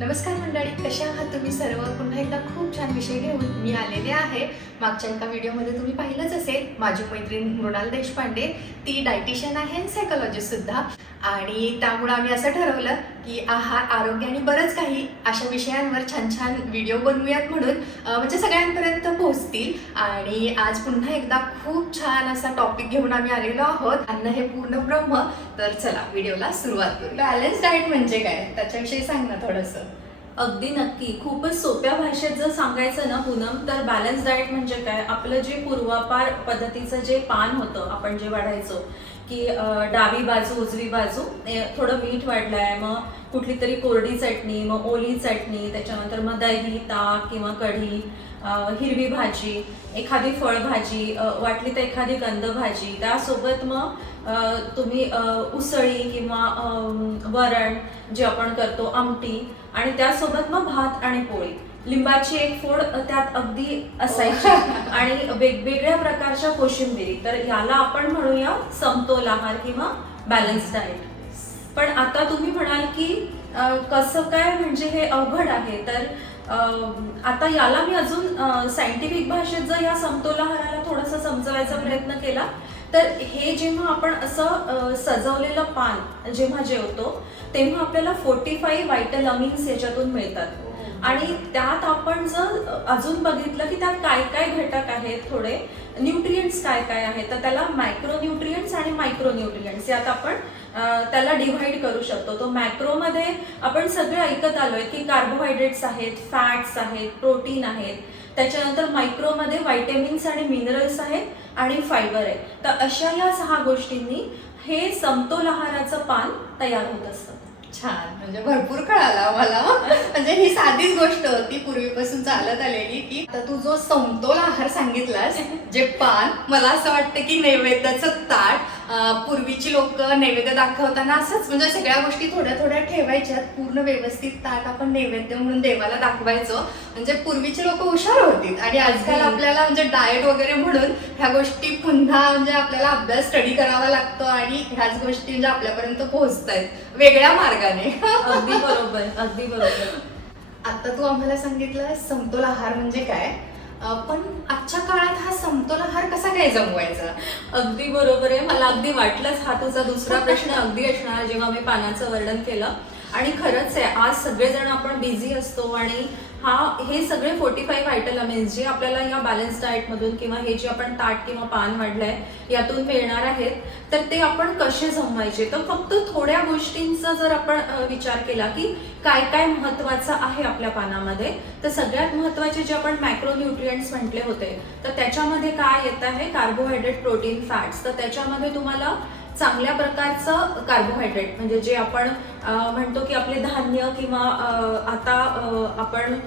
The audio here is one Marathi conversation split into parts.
नमस्कार मंडळी कशा आहात तुम्ही सर्व? पुन्हा एकदा खूप छान विषय घेऊन मी आलेले आहे. मागच्या एका व्हिडिओमध्ये तुम्ही पाहिलंच असेल माझी मैत्रीण मृणाल देशपांडे. ती डायटिशियन आहे आणि सायकोलॉजिस्ट सुद्धा. आणि त्यामुळं आम्ही असं ठरवलं की आहार आरोग्य आणि बरंच काही अशा विषयांवर छान छान व्हिडिओ बनवूयात म्हणून म्हणजे सगळ्यांपर्यंत पोहोचतील. आणि आज पुन्हा एकदा खूप छान असा टॉपिक घेऊन आम्ही आलेलो आहोत. अन्न हे पूर्ण ब्रह्म. तर चला व्हिडिओला सुरुवात करू. बॅलन्स डाएट म्हणजे काय? त्याच्याविषयी सांग ना थोडंसं. अगदी नक्की. खूपच सोप्या भाषेत जर सांगायचं ना पूनम तर बॅलन्स डाएट म्हणजे काय? आपलं जे पूर्वापार पद्धतीचं जे पान होतं आपण जे वाढायचो की डावी बाजू उजवी बाजू थोडं मीठ वाढलंय मग कुठली तरी कोरडी चटणी मग ओली चटणी त्याच्यानंतर मग दही ताक किंवा कढी. हिरवी भाजी एखादी फळभाजी वाटली तर एखादी कंद भाजी त्यासोबत मग तुम्ही उसळी किंवा वरण जे आपण करतो आमटी आणि त्यासोबत मग भात आणि पोळी. लिंबाची एक फोड त्यात अगदी असायची. आणि वेगवेगळ्या प्रकारच्या कोशिंबिरी. तर याला आपण म्हणूया समतोल आहार किंवा बॅलन्स डाएट पण आता तुम्ही म्हणाल की कसं काय म्हणजे हे अवघड आहे? तर आता याला मी अजून सायंटिफिक भाषेत जर या समतोलाहाराला थोडंसं थोडासा समजवायचा प्रयत्न केला तर हे जेव्हा आपण असं सजवलेलं पान जेव्हा जेवतो तेव्हा आपल्याला फोर्टी फाईव्ह व्हायटल याच्यातून मिळतात. आणि त्यात आपण जर अजून बघितलं की त्यात काय काय घटक आहेत थोडे न्यूट्रियंट्स काय काय आहेत तर त्याला मायक्रो न्यूट्रियंट्स आणि मायक्रो न्यूट्रियंट्स यात आपण त्याला डिव्हाइड करू शकतो. तो मॅक्रोमध्ये आपण सगळे ऐकत आलोय की कार्बोहायड्रेट्स आहेत फॅट्स आहेत प्रोटीन आहेत. त्याच्यानंतर मायक्रोमध्ये व्हायटेमिन्स आणि मिनरल्स आहेत आणि फायबर आहे. तर अशा या सहा गोष्टींनी हे समतोल आहाराचं पान तयार होत असतं. छान. म्हणजे भरपूर कळाला मला म्हणजे ही साधीच गोष्ट होती पूर्वीपासून चालत आलेली की आता तू जो समतोल आहार सांगितलास जे पान मला असं वाटतं की नैवेद्याचं ताट पूर्वीची लोक नैवेद्य दाखवताना असंच म्हणजे सगळ्या गोष्टी थोड्या थोड्या ठेवायच्यात पूर्ण व्यवस्थित ताट आपण नैवेद्य म्हणून देवाला दाखवायचो. म्हणजे पूर्वीची लोक हुशार होती आणि आजकाल. आपल्याला म्हणजे डाएट वगैरे म्हणून ह्या गोष्टी पुन्हा म्हणजे आपल्याला अभ्यास स्टडी करावा लागतो आणि ह्याच गोष्टी म्हणजे आपल्यापर्यंत पोहोचत आहेत वेगळ्या मार्गाने. अगदी बरोबर अगदी बरोबर. आता तू आम्हाला सांगितलं समतोल आहार म्हणजे काय? पण आजच्या काळात हा समतोल आहार कसा काय जमवायचा? अगदी बरोबर आहे. मला अगदी वाटलंच हा तुझा दुसरा प्रश्न अगदी असणार जेव्हा मी पानाचं वर्णन केलं. आणि खरंच आहे आज सगळेजण आपण बिझी असतो आणि हा हे सगळे फोर्टी फाईव्ह व्हायटल अमिन्स जे आपल्याला या बॅलन्स डाएटमधून किंवा हे जे आपण ताट किंवा पान वाढलंय यातून मिळणार आहेत. तर ते आपण कसे जमवायचे? तर फक्त थोड्या गोष्टींचा जर आपण विचार केला की काय काय महत्वाचं आहे आपल्या पानामध्ये तर सगळ्यात महत्त्वाचे जे आपण मॅक्रोन्युट्रियंट्स म्हटले होते तर त्याच्यामध्ये काय येत आहे? कार्बोहायड्रेट प्रोटीन फॅट्स तर त्याच्यामध्ये तुम्हाला चांगल्या प्रकारचं कार्बोहायड्रेट म्हणजे जे आपण म्हणतो की आपले धान्य किंवा आता आपण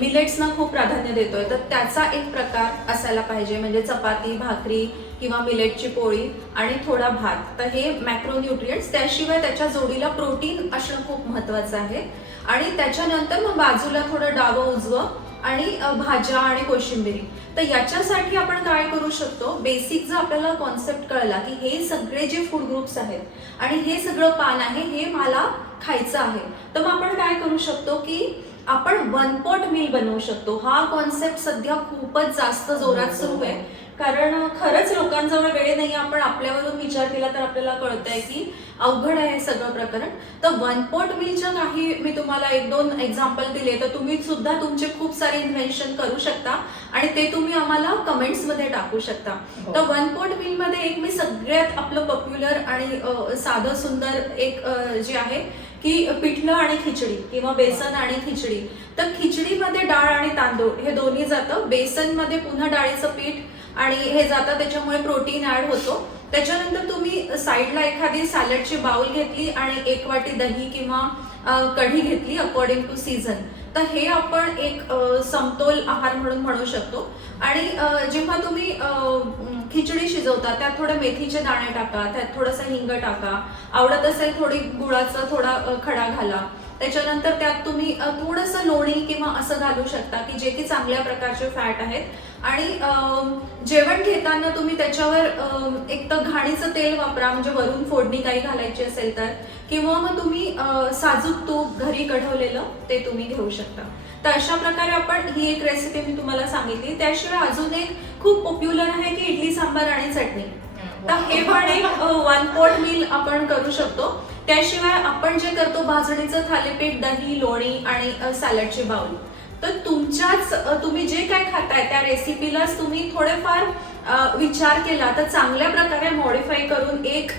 मिलेट्सना खूप प्राधान्य देतोय तर त्याचा एक प्रकार असायला पाहिजे म्हणजे चपाती भाकरी किंवा मिलेटची पोळी आणि थोडा भात. तर हे मॅक्रोन्युट्रियंट्स त्याशिवाय त्याच्या जोडीला प्रोटीन असणं खूप महत्वाचं आहे. आणि त्याच्यानंतर मग बाजूला थोडं डावं उजवं आणि भाज्या आणि कोशिंबिरी. तर याच्यासाठी आपण काय करू शकतो? बेसिक जर आपल्याला कॉन्सेप्ट कळला की हे सगळे जे फूड ग्रुप्स आहेत आणि हे सगळं पान आहे हे मला खायचं आहे तर मग आपण काय करू शकतो की आपण वन पॉट मील बनवू शकतो. हा कॉन्सेप्ट सध्या खूपच जास्त जोरात सुरू आहे. कारण खरंच लोकांजवळ वेळ नाही आपण आपल्यावरून विचार केला तर आपल्याला कळतंय की अवघड आहे हे सगळं प्रकरण. तर वन पॉट मिलच्या काही मी तुम्हाला एक दोन एक्झाम्पल दिले तर तुम्ही सुद्धा तुमचे खूप सारे इन्व्हेन्शन करू शकता आणि ते तुम्ही आम्हाला कमेंट्समध्ये टाकू शकता. हो. तर वन पॉट मिलमध्ये एक मी सगळ्यात आपलं पॉप्युलर आणि साधं सुंदर एक जे आहे की पिठलं आणि खिचडी किंवा बेसन आणि खिचडी. तर खिचडीमध्ये डाळ आणि तांदूळ हे दोन्ही जातं. बेसनमध्ये पुन्हा डाळीचं पीठ आणि हे जातं त्याच्यामुळे प्रोटीन ऍड होतो. त्याच्यानंतर तुम्ही साईडला एखादी सॅलडची बाउल घेतली आणि एक वाटी दही किंवा कढी घेतली अकॉर्डिंग टू सीझन तर हे आपण एक समतोल आहार म्हणून म्हणू शकतो. आणि जेव्हा तुम्ही खिचडी शिजवता त्यात थोडे मेथीचे दाणे टाका त्यात थोडंसं हिंग टाका. आवडत असेल थोडी गुळाचा थोडा खडा घाला. त्याच्यानंतर त्यात तुम्ही थोडंसं लोणी किंवा असं घालू शकता की जे की चांगल्या प्रकारचे फॅट आहेत. आणि जेवण घेताना तुम्ही त्याच्यावर एक तर घाणीचं तेल वापरा म्हणजे वरून फोडणी काही घालायची असेल तर. किंवा मग तुम्ही साजूक तूप घरी कढवलेलं ते तुम्ही घेऊ शकता. तर अशा प्रकारे आपण ही एक रेसिपी मी तुम्हाला सांगितली. त्याशिवाय अजून एक खूप पॉप्युलर आहे की इडली सांबार आणि चटणी. तर हे पण एक वन पॉट मील आपण करू शकतो. त्याशिवाय आपण जे करतो भाजणीचं थालीपीठ दही लोणी आणि सॅलडची बाउल. तर तुमच्याच तुम्ही जे काय खाताय त्या रेसिपीलाच तुम्ही थोडेफार विचार केला तर चांगल्या प्रकारे मॉडिफाय करून एक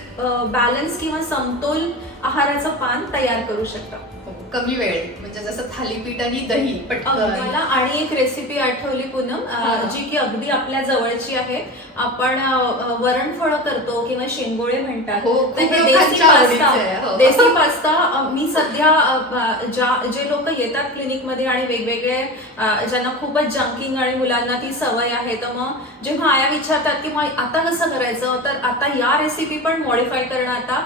बॅलन्स किंवा समतोल आहाराचं पान तयार करू शकता. कमी वेळ म्हणजे जसं थालीपीठ आणि दही पटकन मला आणि एक रेसिपी आठवली पूनम अ. जी की अगदी आपल्या जवळची आहे आपण अ, अ, वरणफळं करतो किंवा शेंगोळे म्हणतात हो, तर खूप हे देसी लोकांच्या आवडीचं आहे, पास्ता. देसी पास्ता अ, मी सध्या अ, ब- ज्या जे लोक येतात क्लिनिकमध्ये आणि वेगवेगळे अ, ज्यांना खूपच जंकिंग आणि मुलांना ती सवय आहे तर मग जेव्हा आया विचारतात की मग आता कसं करायचं तर आता या रेसिपी पण मॉडिफाय करणं आता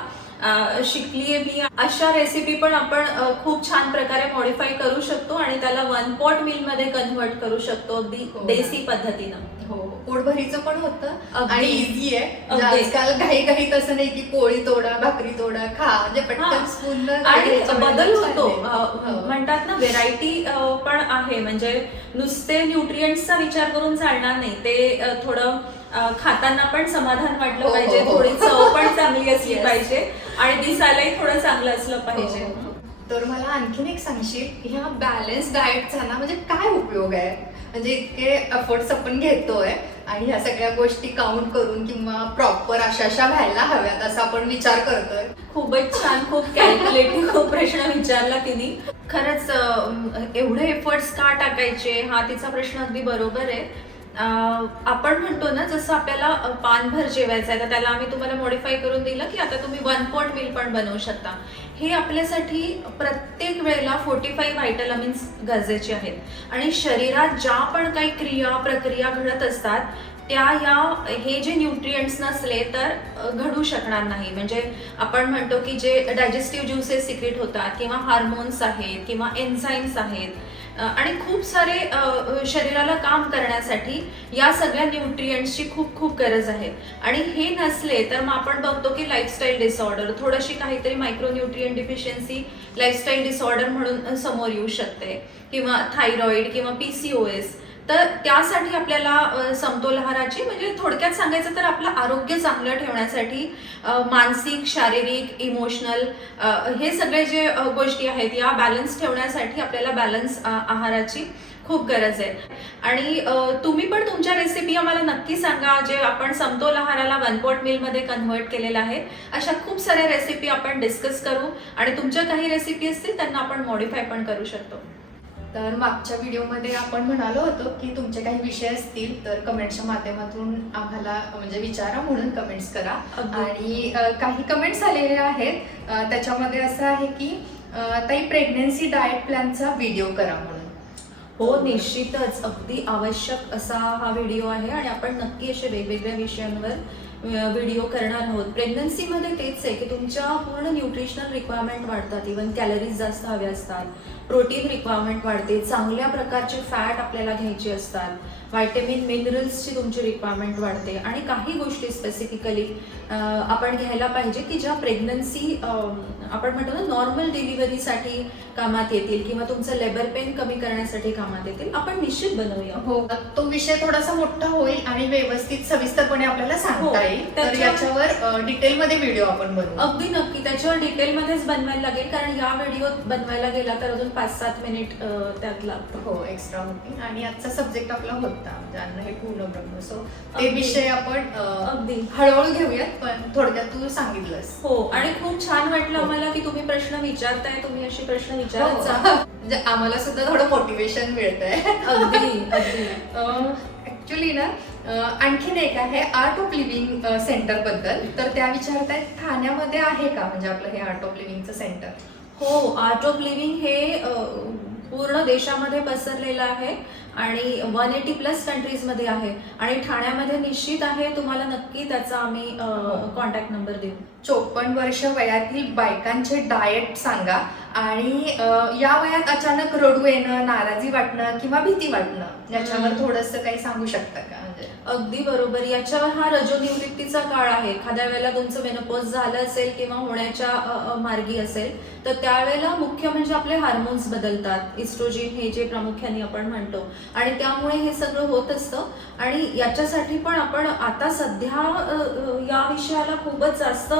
शिकलीये मी अशा रेसिपी पण आपण खूप छान प्रकारे मॉडिफाय करू शकतो आणि त्याला वन पॉट मील मध्ये कन्व्हर्ट करू शकतो अगदी हो. देसी पद्धतीनं हो पोटभरीचं पण होतं. आणि इझी आहे म्हणजे. आजकाल घाई घाई तसं नाही की पोळी तोडा भाकरी तोडा खा म्हणजे हा. पटकन स्पून आणि बदल होतो अ, म्हणतात ना व्हेरायटी पण आहे म्हणजे नुसते न्यूट्रिएंट्सचा विचार करून चालणार नाही ते थोडं खाताना पण समाधान वाटलं हो, हो, पाहिजे. हो. थोडी चव पण चांगली असली. पाहिजे. आणि दिसायलाही थोडं चांगलं असलं पाहिजे. हो. तर मला आणखीन एक सांगशील ह्या बॅलन्स डाएटचा ना म्हणजे काय उपयोग आहे? म्हणजे इतके एफर्ट्स आपण घेतोय आणि ह्या सगळ्या गोष्टी काउंट करून किंवा प्रॉपर अशा अशा व्हायला हव्यात असा आपण विचार करतोय. खूपच छान खूप कॅल्क्युलेटिव्ह प्रश्न विचारला तिने. खरंच एवढे एफर्ट्स का टाकायचे? हा तिचा प्रश्न अगदी बरोबर आहे. आपण म्हणतो ना जसं आपल्याला पानभर जेवायचं आहे तर त्याला आम्ही तुम्हाला मॉडिफाय करून दिलं की आता तुम्ही वन पॉट मील पण बनवू शकता. हे आपल्यासाठी प्रत्येक वेळेला फोर्टी फाईव्ह व्हायटॅमिन्स गरजेचे आहेत. आणि शरीरात ज्या पण काही क्रिया प्रक्रिया घडत असतात त्या या हे जे न्यूट्रियंट्स नसले तर घडू शकणार नाही. म्हणजे आपण म्हणतो की जे डायजेस्टिव्ह ज्युसेस सिक्रेट होतात किंवा हार्मोन्स आहेत किंवा एन्झाईम्स आहेत आणि खूप सारे शरीराला काम करण्यासाठी या सगळ्या न्यूट्रियंट्सची खूप खूप गरज आहे. आणि हे नसले तर मग आपण बघतो की लाईफस्टाईल डिसऑर्डर थोडीशी काहीतरी मायक्रोन्यूट्रियन डिफिशियन्सी लाईफस्टाईल डिसऑर्डर म्हणून समोर येऊ शकते. किंवा थायरॉईड किंवा पी सी ओ एस तर त्यासाठी आपल्याला समतोल आहाराची म्हणजे थोडक्यात सांगायचं तर आपलं आरोग्य चांगलं ठेवण्यासाठी मानसिक शारीरिक इमोशनल हे सगळे जे गोष्टी आहेत या बॅलन्स ठेवण्यासाठी आपल्याला बॅलन्स आहाराची खूप गरज आहे. आणि तुम्ही पण तुमच्या रेसिपी आम्हाला नक्की सांगा जे आपण समतोल आहाराला वन पॉट मिलमध्ये कन्व्हर्ट केलेलं आहे. अशा खूप साऱ्या रेसिपी आपण डिस्कस करू आणि तुमच्या काही रेसिपी असतील त्यांना आपण मॉडिफाय पण करू शकतो. तर मागच्या व्हिडिओमध्ये आपण म्हणालो होतो की तुमचे काही विषय असतील तर कमेंट्सच्या माध्यमातून आम्हाला म्हणजे विचारा म्हणून कमेंट्स करा. आणि काही कमेंट्स आलेले आहेत. त्याच्यामध्ये असं आहे की ताई प्रेग्नेन्सी डाएट प्लॅनचा व्हिडिओ करा म्हणून. हो निश्चितच. अगदी आवश्यक असा हा व्हिडिओ आहे आणि आपण नक्की असे वेगवेगळ्या विषयांवर व्हिडिओ करणार आहोत. प्रेग्नन्सीमध्ये तेच आहे की तुमच्या पूर्ण न्यूट्रिशनल रिक्वायरमेंट वाढतात. इवन कॅलरीज जास्त हव्या असतात. प्रोटीन रिक्वायरमेंट वाढते चांगल्या प्रकारचे फॅट आपल्याला घ्यायचे असतात व्हायटमिन मिनरल्सची तुमची रिक्वायरमेंट वाढते आणि काही गोष्टी स्पेसिफिकली आपण घ्यायला पाहिजे की ज्या प्रेग्नन्सी आपण म्हणतो ना नॉर्मल डिलिव्हरीसाठी कामात येतील किंवा तुमचं लेबर पेन कमी करण्यासाठी कामात येतील आपण निश्चित बनवूया. हो तो विषय थोडासा मोठा होईल आणि व्यवस्थित सविस्तरपणे आपल्याला सांगता हो, येईल. तर याच्यावर डिटेलमध्ये व्हिडिओ आपण बनवू. अगदी नक्की त्याच्यावर डिटेलमध्येच बनवायला लागेल कारण या व्हिडिओ बनवायला गेला तर अजून पाच सात मिनिट त्यात लागतात हो एक्स्ट्रा होती. आणि आजचा सब्जेक्ट आपला होता म्हणजे अन्न हे पूर्ण ब्रह्म. सो ते. विषय आपण अगदी. हळूहळू घेऊयात पण थोडक्यात तू सांगितलंस. हो आणि खूप छान वाटलं हो. आम्हाला की तुम्ही प्रश्न विचारताय तुम्ही असे प्रश्न विचारत जा. म्हणजे आम्हाला सुद्धा थोडं मोटिवेशन मिळतंय. अगदी अगदी. ऍक्च्युली ना आणखीन एक आहे आर्ट ऑफ लिव्हिंग सेंटरबद्दल. तर त्या विचारतायत ठाण्यामध्ये आहे का? म्हणजे आपलं हे आर्ट ऑफ लिव्हिंगचं सेंटर हो आर्ट ऑफ लिव्हिंग हे पूर्ण देशामध्ये पसरलेलं आहे आणि वन एटी प्लस कंट्रीजमध्ये आहे आणि ठाण्यामध्ये निश्चित आहे तुम्हाला नक्की त्याचा आम्ही. कॉन्टॅक्ट नंबर देऊ चोपन्न वर्ष वयातील बायकांचे डाएट सांगा आणि या वयात अचानक रडू येणं नाराजी वाटणं किंवा भीती वाटणं याच्यावर. थोडस काही सांगू शकता का अगदी बरोबर. याच्यावर हा रजोनिवृत्तीचा काळ आहे. एखाद्या वेळेला तुमचं मेनोपॉज झालं असेल किंवा होण्याच्या मार्गी असेल तर त्यावेळेला मुख्य म्हणजे आपले हार्मोन्स बदलतात. इस्ट्रोजिन हे जे प्रामुख्याने आपण म्हणतो. आणि त्यामुळे हे सगळं होत असतं. आणि याच्यासाठी पण आपण आता सध्या या विषयाला खूपच जास्त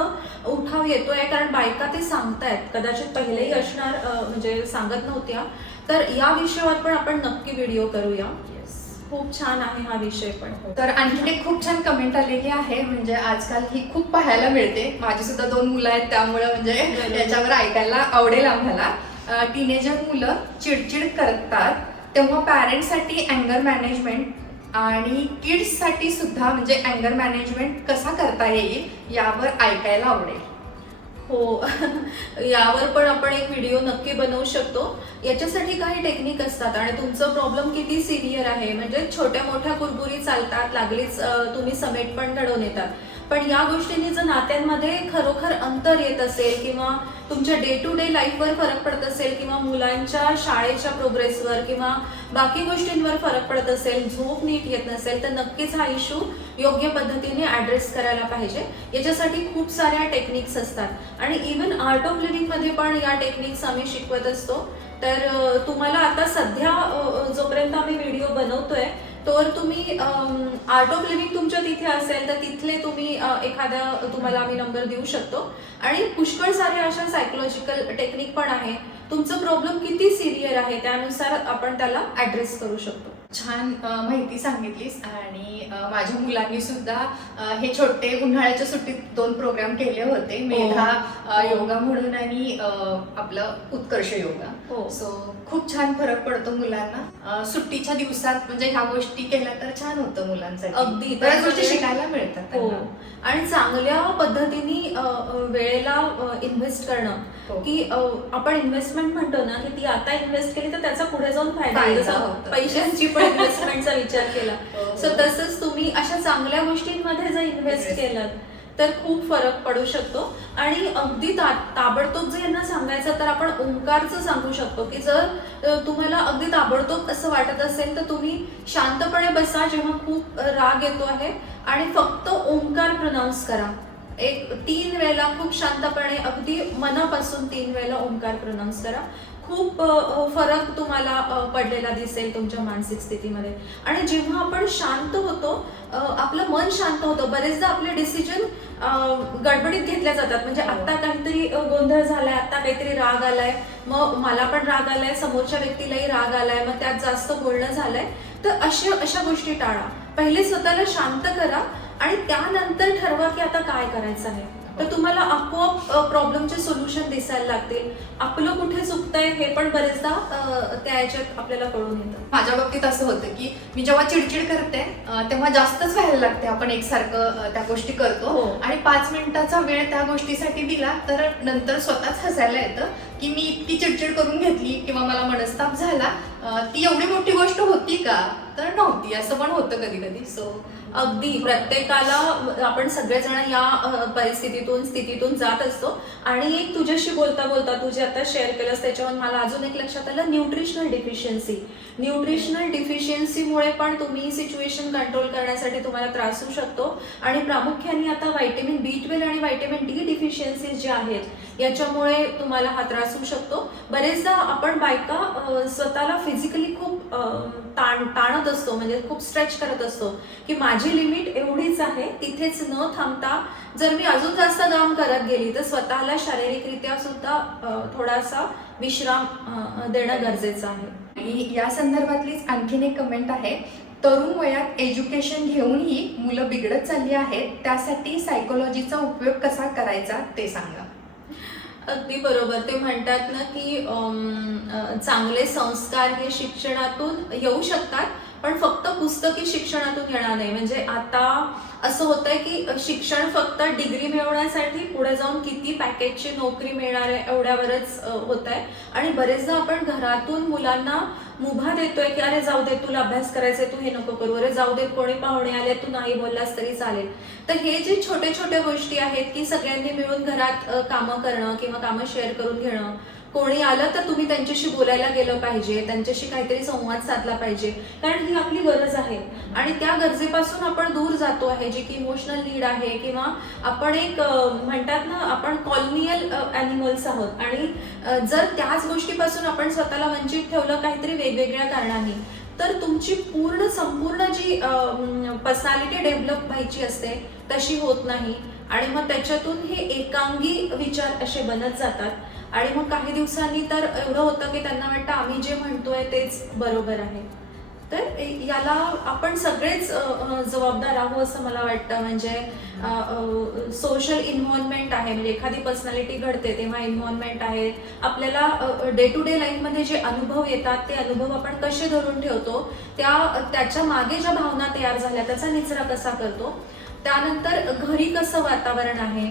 उठाव येतोय. कारण बायका ते सांगतायत. कदाचित पहिलेही असणार म्हणजे सांगत नव्हत्या. तर या विषयावर पण आपण नक्की व्हिडिओ करूया. खूप छान आहे हा विषय पण. तर आणखीन एक खूप छान कमेंट आलेली आहे म्हणजे आजकाल ही खूप पाहायला मिळते. माझी सुद्धा दोन मुलं आहेत त्यामुळे म्हणजे. याच्यावर ऐकायला आवडेल आम्हाला. टीनेजर मुलं चिडचिड करतात तेव्हा पॅरेंट्ससाठी अँगर मॅनेजमेंट आणि किड्ससाठी सुद्धा म्हणजे अँगर मॅनेजमेंट कसा करता येईल यावर ऐकायला आवडेल. हो. यावर पण आपण एक व्हिडिओ नक्की बनवू शकतो. याच्यासाठी काही टेक्निक असतात आणि तुमचं प्रॉब्लेम किती सिव्हिअर आहे म्हणजे छोट्या मोठ्या कुरबुरी चालतात लागलीच तुम्ही समेट पण घडवून येतात. पण या गोष्टींनी जर नात्यांमध्ये खरोखर अंतर येत असेल किंवा तुमच्या डे टू डे लाईफवर फरक पडत असेल किंवा मुलांच्या शाळेच्या प्रोग्रेसवर किंवा बाकी गोष्टींवर फरक पडत असेल झोप नीट येत नसेल तर नक्कीच हा इश्यू योग्य पद्धतीने ऍड्रेस करायला पाहिजे. याच्यासाठी खूप साऱ्या टेक्निक्स असतात. आणि इवन आर्ट ऑफ लिव्हिंगमध्ये पण या टेक्निक्स आम्ही शिकवत असतो. तर तुम्हाला आता सध्या जोपर्यंत आम्ही व्हिडिओ बनवतोय तर तुम्ही आर्ट ऑफ लिव्हिंग तुमच्या तिथे असेल तर तिथले तुम्ही एखादा तुम्हाला आम्ही नंबर देऊ शकतो. आणि पुष्कळ सारे अशा सायकोलॉजिकल टेक्निक पण आहे. तुमचं प्रॉब्लेम किती सिरियर आहे त्यानुसार आपण त्याला ॲड्रेस करू शकतो. छान माहिती सांगितलीस आणि माझ्या मुलांनी सुद्धा हे छोटे उन्हाळ्याच्या सुट्टीत दोन प्रोग्राम केले होते मेधा अ, हो. योगा म्हणून आणि आपलं उत्कर्ष योगा हो सो खूप छान फरक पडतो मुलांना सुट्टीच्या दिवसात म्हणजे ह्या गोष्टी केल्या तर छान होतं मुलांसाठी अगदी. बऱ्याच गोष्टी शिकायला मिळतात हो. आणि चांगल्या पद्धतीने वेळेला इन्व्हेस्ट करणं हो. की आपण इन्व्हेस्टमेंट म्हणतो ना की ती आता इन्व्हेस्ट केली तर त्याचा पुढे जाऊन फायदा. पैशांची पण इन्व्हेस्टमेंटचा विचार केला. हो, हो. सो तसंच तुम्ही अशा चांगल्या गोष्टींमध्ये जर इन्व्हेस्ट. केलं तर खूप फरक पडू शकतो. आणि अगदी ता ताबडतोब जर यांना सांगायचं तर आपण ओंकारचं सांगू शकतो की जर तुम्हाला अगदी ताबडतोब असं वाटत असेल तर तुम्ही शांतपणे बसा जेव्हा खूप राग येतो आहे. आणि फक्त ओंकार प्रोनाऊन्स करा. एक तीन वेळेला खूप शांतपणे अगदी मनापासून तीन वेळेला ओंकार प्रोनाऊन्स करा. खूप अ, फरक तुम्हाला पडलेला दिसेल तुमच्या मानसिक स्थितीमध्ये. आणि जेव्हा आपण शांत होतो आपलं मन शांत होतं बरेचदा आपले डिसिजन गडबडीत घेतल्या जातात. म्हणजे हो. आता काहीतरी गोंधळ झालाय आता काहीतरी राग आलाय मग मला पण राग आलाय समोरच्या व्यक्तीलाही राग आलाय मग त्यात जास्त बोलणं झालंय. तर अशा अशा गोष्टी टाळा. पहिले स्वतःला शांत करा आणि त्यानंतर ठरवा की आता काय करायचं आहे. तर तुम्हाला आपोआप प्रॉब्लेमचे सोल्युशन दिसायला लागतील. आपलं कुठे चुकतंय हे पण बरेचदा त्या याच्यात आपल्याला कळून येतं. माझ्या बाबतीत असं होतं की मी जेव्हा चिडचिड करते तेव्हा जास्तच व्हायला लागते. आपण एकसारखं त्या गोष्टी करतो. हो. आणि पाच मिनिटाचा वेळ त्या गोष्टीसाठी दिला तर नंतर स्वतःच हसायला येतं. की मी इतकी चिडचिड करून घेतली किंवा मला मनस्ताप झाला ती एवढी मोठी गोष्ट होती का? तर नव्हती असं पण होतं कधी कधी सो अगदी प्रत्येकाला आपण सगळेजण या परिस्थितीतून स्थितीतून जात असतो. आणि एक तुझ्याशी बोलता बोलता तू जे आता शेअर केलंस त्याच्यावर मला अजून एक लक्षात आलं न्यूट्रिशनल डिफिशियन्सी न्यूट्रिशनल डिफिशियन्सीमुळे पण तुम्ही सिच्युएशन कंट्रोल करण्यासाठी तुम्हाला त्रास होऊ शकतो. आणि प्रामुख्याने आता व्हायटेमिन बी ट्वेल्व आणि व्हायटेमिन डी डिफिशियन्सीज जे आहेत याच्यामुळे तुम्हाला हा त्रास असू शकतो. बरेचदा आपण बायका स्वतःला फिजिकली खूप ताण ताणत असतो. म्हणजे खूप स्ट्रेच करत असतो की माझी लिमिट एवढीच आहे तिथेच न थांबता जर मी अजून जास्त काम करत गेली तर स्वतःला शारीरिकरित्या सुद्धा थोडासा विश्राम देणं गरजेचं आहे. आणि या संदर्भातलीच आणखीन एक कमेंट आहे. तरुण वयात एज्युकेशन घेऊनही मुलं बिघडत चालली आहेत. त्यासाठी सायकोलॉजीचा उपयोग कसा करायचा ते सांगा. अगदी बरोबर. ते म्हणतात ना की चांगले संस्कार हे शिक्षणातून येऊ शकतात. पण फक्त पुस्तकी शिक्षणातून येणार नाही. म्हणजे आता असं होतंय की शिक्षण फक्त डिग्री मिळवण्यासाठी पुढे जाऊन किती पॅकेजची नोकरी मिळणार आहे एवढ्यावरच होत आहे आणि बरेचदा आपण घरातून मुलांना मुभा देतोय की अरे जाऊ दे तुला अभ्यास करायचंय तू हे नको करू. अरे जाऊ दे कोणी पाहुणे आले तू नाही बोललास तरी चालेल. तर हे जे छोटे छोटे गोष्टी आहेत की सगळ्यांनी मिळून घरात कामं करणं किंवा कामं शेअर करून घेणं कोणी आलं तर तुम्ही त्यांच्याशी बोलायला गेलं पाहिजे त्यांच्याशी काहीतरी संवाद साधला पाहिजे. कारण ही आपली गरज आहे. आणि त्या गरजेपासून आपण दूर जातो आहे जी की इमोशनल नीड आहे किंवा आपण एक म्हणतात ना आपण कॉलनियल ॲनिमल्स आहोत. आणि जर त्याच गोष्टीपासून आपण स्वतःला वंचित ठेवलं काहीतरी वेगवेगळ्या कारणाने तर तुमची पूर्ण संपूर्ण जी पर्सनॅलिटी डेव्हलप व्हायची असते तशी होत नाही. आणि मग त्याच्यातून हे एकांगी विचार असे बनत जातात. आणि मग काही दिवसांनी तर एवढं होतं की त्यांना वाटतं आम्ही जे म्हणतोय तेच बरोबर आहे. तर याला आपण सगळेच जबाबदार आहोत असं मला वाटतं. म्हणजे सोशल इन्व्हॉल्वमेंट आहे. म्हणजे एखादी पर्सनॅलिटी घडते तेव्हा इन्व्हॉल्वमेंट आहे. आपल्याला डे टू डे लाईफमध्ये जे अनुभव येतात ते अनुभव आपण कसे धरून ठेवतो त्या त्याच्यामागे ज्या भावना तयार झाल्या त्याचा निचरा कसा करतो त्यानंतर घरी कसं वातावरण आहे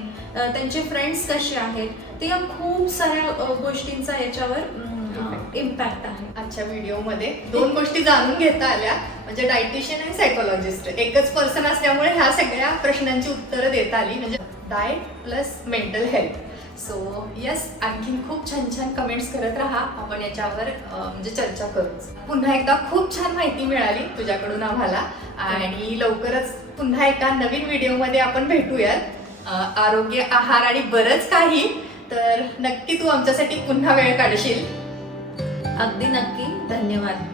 त्यांचे फ्रेंड्स कसे आहेत ते या खूप साऱ्या गोष्टींचा याच्यावर इम्पॅक्ट आहे. आजच्या व्हिडिओमध्ये दोन गोष्टी जाणून घेता आल्या. म्हणजे डायटिशियन आणि सायकोलॉजिस्ट एकच पर्सन असल्यामुळे ह्या सगळ्या प्रश्नांची उत्तरं देता आली. म्हणजे diet plus mental health so yes आणखीन खूप छान छान कमेंट्स करत राहा. आपण याच्यावर म्हणजे चर्चा करूच पुन्हा एकदा खूप छान माहिती मिळाली तुझ्याकडून आम्हाला. आणि लवकरच पुन्हा एका नवीन व्हिडिओमध्ये आपण भेटूयात. आरोग्य आहार आणि बरंच काही. तर नक्की तू आमच्यासाठी पुन्हा वेळ काढशील. अगदी नक्की. धन्यवाद.